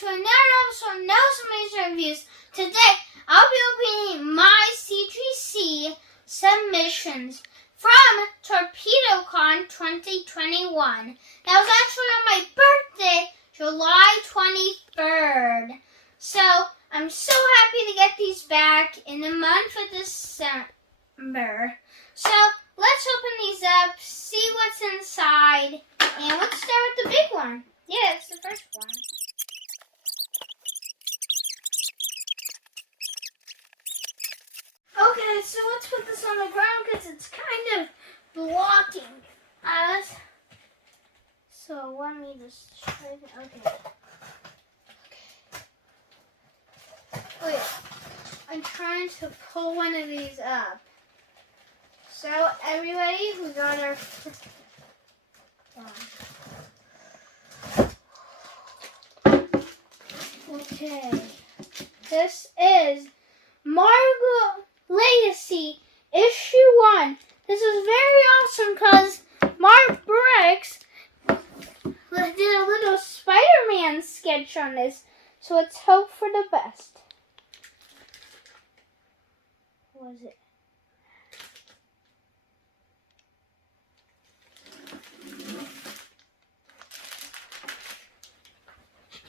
to another episode of Nelson's Reviews. Today, I'll be opening my CGC submissions from TorpedoCon 2021. That was actually on my birthday, July 23rd. So, I'm so happy to get these back in the month of December. So, let's open these up, see what's inside, and let's start with the big one. Yeah, it's the first one. Okay, so let's put this on the ground because it's kind of blocking us. So let me just try to, okay. Wait, I'm trying to pull one of these up. So everybody, we got our okay. This is Marvel Legacy Issue 1. This is very awesome because Mark Brooks did a little Spider-Man sketch on this. So let's hope for the best. What was it?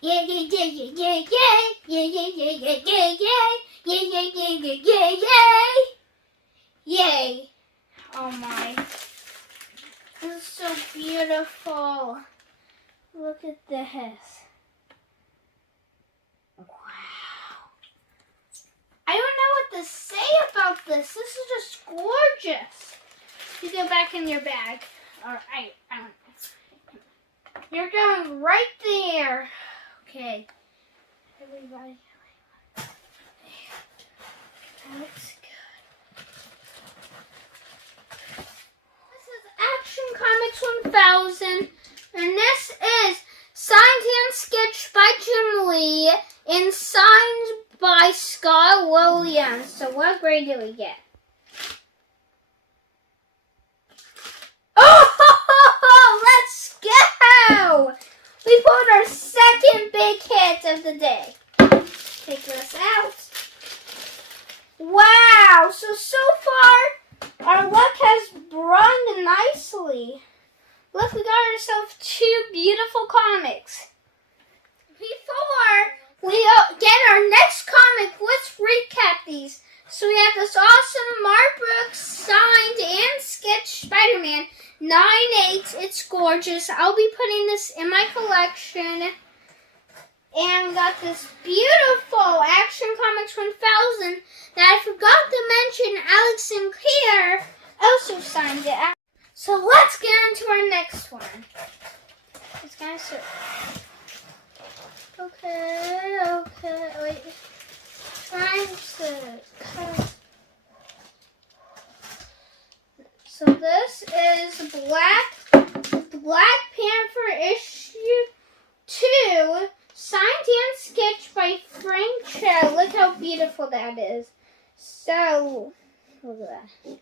Yeah, yeah, yeah, yeah, yeah, yeah, yeah, yeah, yeah, yeah, yeah, yeah, yeah, yeah, yeah, yeah, yay! Oh my, this is so beautiful. Look at this. Wow. I don't know what to say about this. This is just gorgeous. You go back in your bag. Or I don't know. You're going right there. Okay, everybody, that looks good. This is Action Comics 1000, and this is signed and sketched by Jim Lee and signed by Scott Williams. So what grade do we get? Oh, let's go! We pulled our second big hit of the day. Take this out. Wow, so far, our luck has run nicely. Look, we got ourselves two beautiful comics. Before we get our next comic, let's recap these. So we have this awesome Mark Brooks signed and sketched Spider-Man 9/8. It's gorgeous. I'll be putting this in my collection. And we got this beautiful Action Comics 1000 that I forgot to mention. Alex Sinclair also signed it. So let's get into our next one. It's kind of so. Okay, wait. Trying to cut. So this is Black Panther issue 2, signed and sketched by Frank Cho. Look how beautiful that is. So look at that.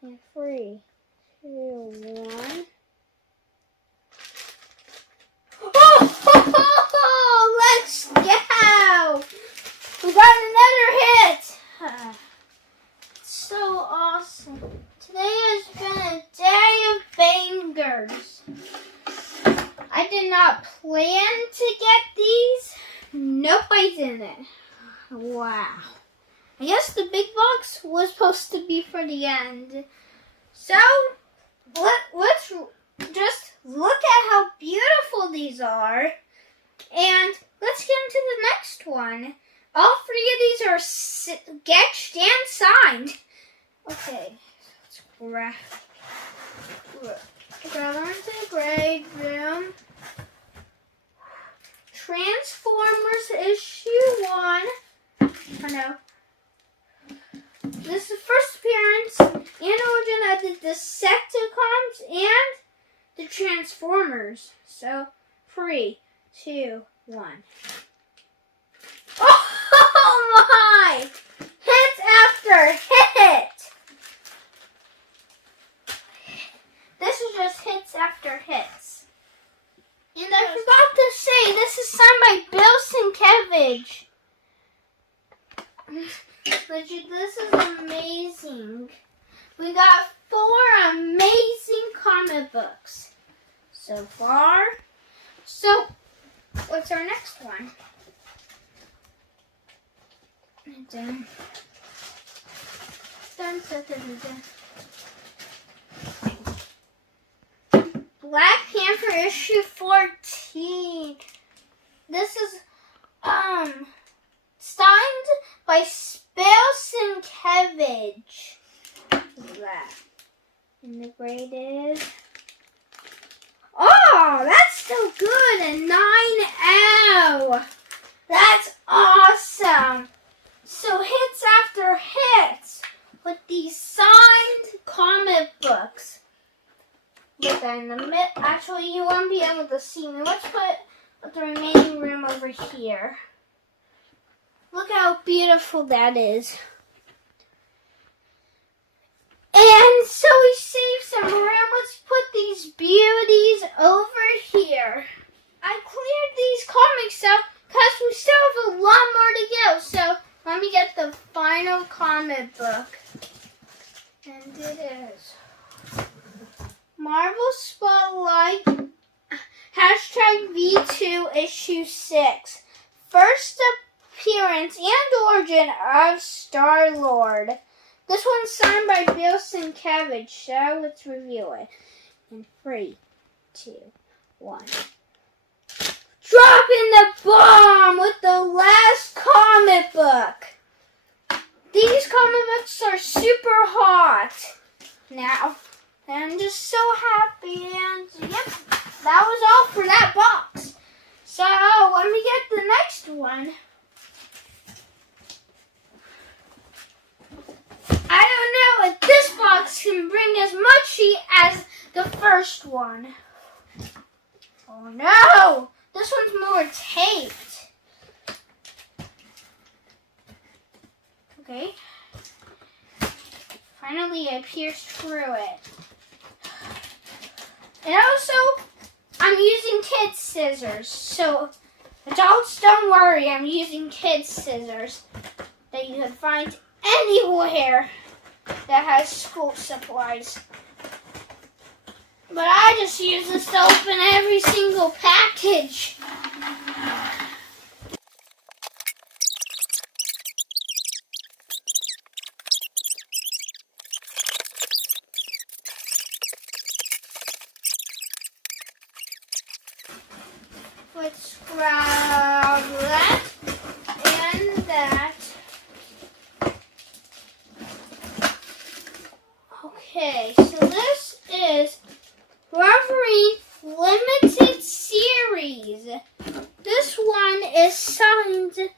And 3, 2, 1. Oh, let's go! We got another hit! So awesome. Today has been a day of bangers. I did not plan to get these. Nope, I didn't. Wow. I guess the big box was supposed to be for the end. So, let's just look at how beautiful these are. And let's get into the next one. All 3 of these are sketched and signed. Okay, let's grab into the grade room. Transformers issue 1. Oh no. This is the first appearance and origin of the Decepticons and the Transformers. So, 3, 2, 1. Oh my! Hit after hit! This is just hits after hits. And I forgot to say, this is signed by Bill Cabbage. Legit, this is amazing. We got 4 amazing comic books so far. So, what's our next one? Dun, dun, dun, dun, dun. Black Panther issue 14. This is signed by Spelson Cabbage. That. And the grade is, oh, that's so good, a 9L. That's awesome. So hits after hits with these signed comic books. Look in the mid. Actually, you won't be able to see me. Let's put the remaining room over here. Look how beautiful that is. And so we saved some room. Let's put these beauties over here. I cleared these comics out because we still have a lot more to go. So let me get the final comic book. And it is Marvel Spotlight #V2 issue 6. First appearance and origin of Star-Lord. This one's signed by Spelson Cabbage, so let's review it. In 3, 2, 1. Dropping the bomb with the last comic book. These comic books are super hot. Now, I'm just so happy, and yep, that was all for that box. So, let me get the next one. I don't know if this box can bring as much heat as the first one. Oh no! This one's more taped. Okay. Finally, I pierced through it. And also, I'm using kids' scissors. So, adults, don't worry. I'm using kids' scissors that you can find anywhere that has school supplies. But I just use this to open every single package. Let's grab that and that. Okay, so this is Wolverine Limited Series. This one is signed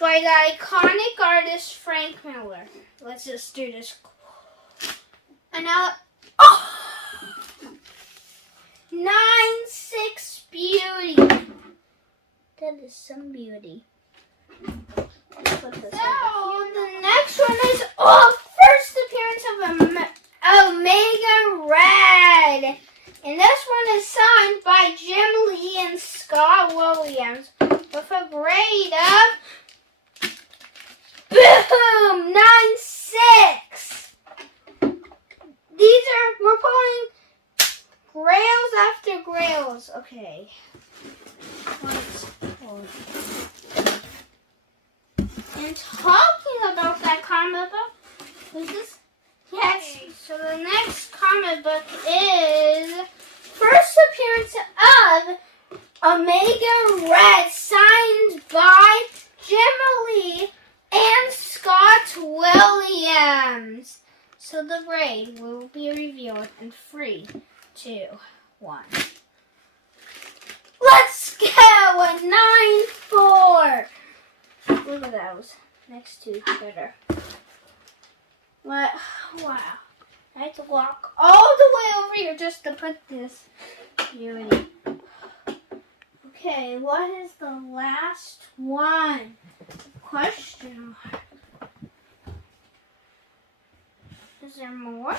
by the iconic artist Frank Miller. Let's just do this. And now, oh! 9/6 beauty. That is some beauty. Put this so the next one is first appearance of Omega Red. And this one is signed by Jim Lee and Scott Williams with a grade of boom 9/6. We're pulling grails after grails. Okay. And talking about that comic book, is this? Yes. Okay, so the next comic book is first appearance of Omega Red, signed by Jim Lee and Scott Williams. So the grade will be revealed in 3, 2, 1. Let's go! A 9/4. Look at those next two together. What? Wow. I had to walk all the way over here just to put this beauty. Okay, what is the last one? Question mark. Is there more?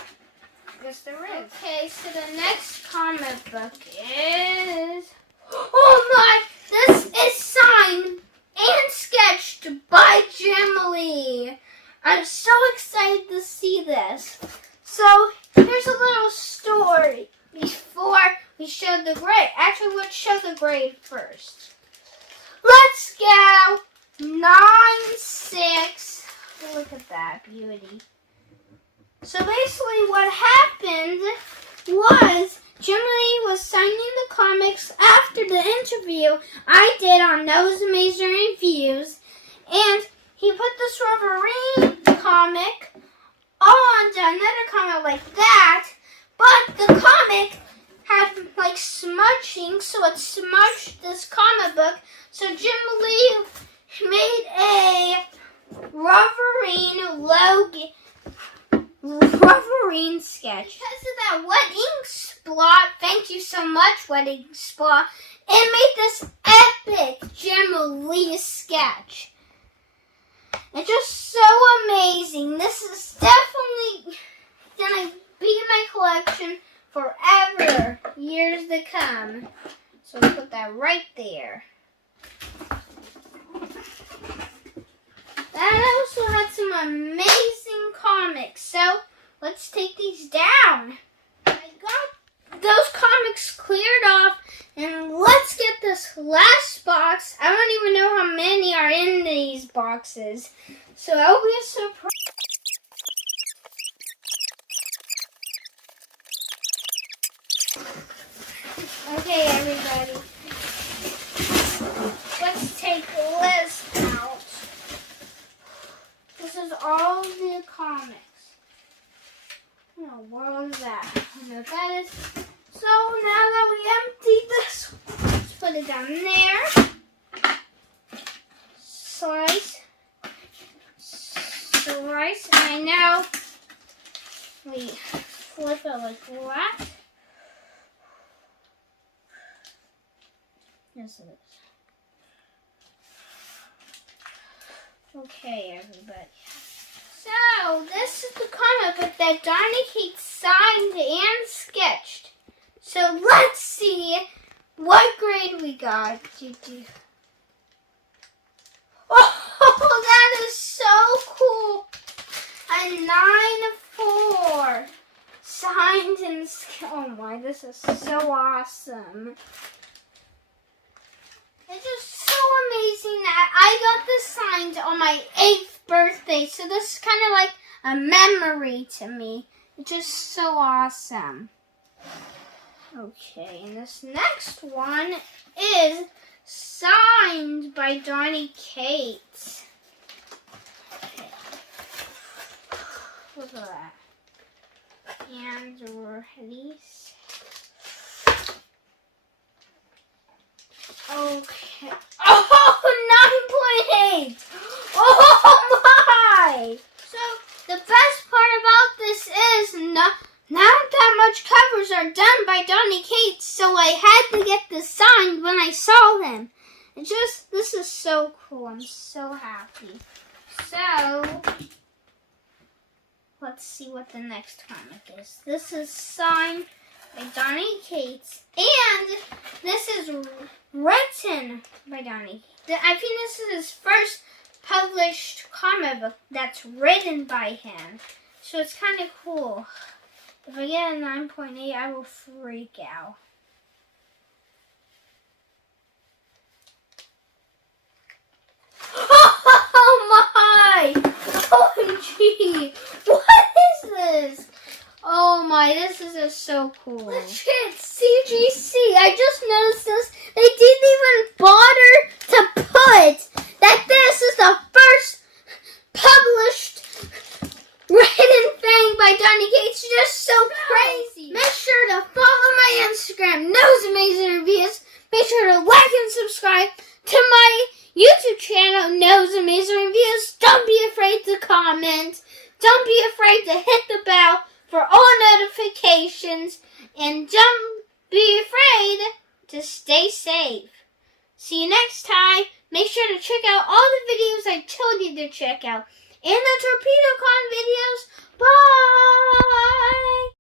Yes, there is. Okay, so the next comic book is... Oh my! This is signed and grade first. Let's go. 9-6. Look at that beauty. So basically what happened was Jim Lee was signing the comics after the interview I did on Those Amazing Reviews, and he put this Wolverine comic on to another comic like that, but the comic had like smudging, so it smudged this comic book. So Jim Lee made a Wolverine sketch. Because of that wet ink splot, thank you so much, wet ink splot, it made this epic Jim Lee sketch. It's just so amazing. This is definitely gonna be in my collection forever, years to come. So we'll put that right there. That also had some amazing comics. So let's take these down. I got those comics cleared off, and let's get this last box. I don't even know how many are in these boxes, so I'll be a surprise. Okay, everybody, let's take this out. This is all the comics. What in the world is that? I don't know what that is. So now that we emptied this, let's put it down there. Slice. And now we flip it like that. Yes, it is. Okay, everybody. So, this is the comic book that Donny Cates signed and sketched. So, let's see what grade we got. Oh, that is so cool. A 9-4. Signed and sketched. Oh my, this is so awesome. It's just so amazing that I got this signed on my 8th birthday. So this is kind of like a memory to me. It's just so awesome. Okay, and this next one is signed by Donny Cates. Okay. Look at that. And we're ready. Okay. Oh, 9.8. Oh my! So the best part about this is not that much covers are done by Donny Cates, so I had to get this signed when I saw him. This is so cool. I'm so happy. So let's see what the next comic is. This is signed by Donny Cates, and this is written by Donny. I think this is his first published comic book that's written by him. So it's kind of cool. If I get a 9.8, I will freak out. Oh my! OMG! What is this? Oh my, this is just so cool. Let's get CGC. I just noticed this. They didn't even bother to put that this is the first published written thing by Donny Cates. Just so crazy. Make sure to follow my Instagram, Those Amazing Reviews. Make sure to like and subscribe to my YouTube channel, Those Amazing Reviews. Don't be afraid to comment. Don't be afraid to hit the bell for all notifications, and don't be afraid to stay safe. See you next time. Make sure to check out all the videos I told you to check out, and the TorpedoCon videos. Bye!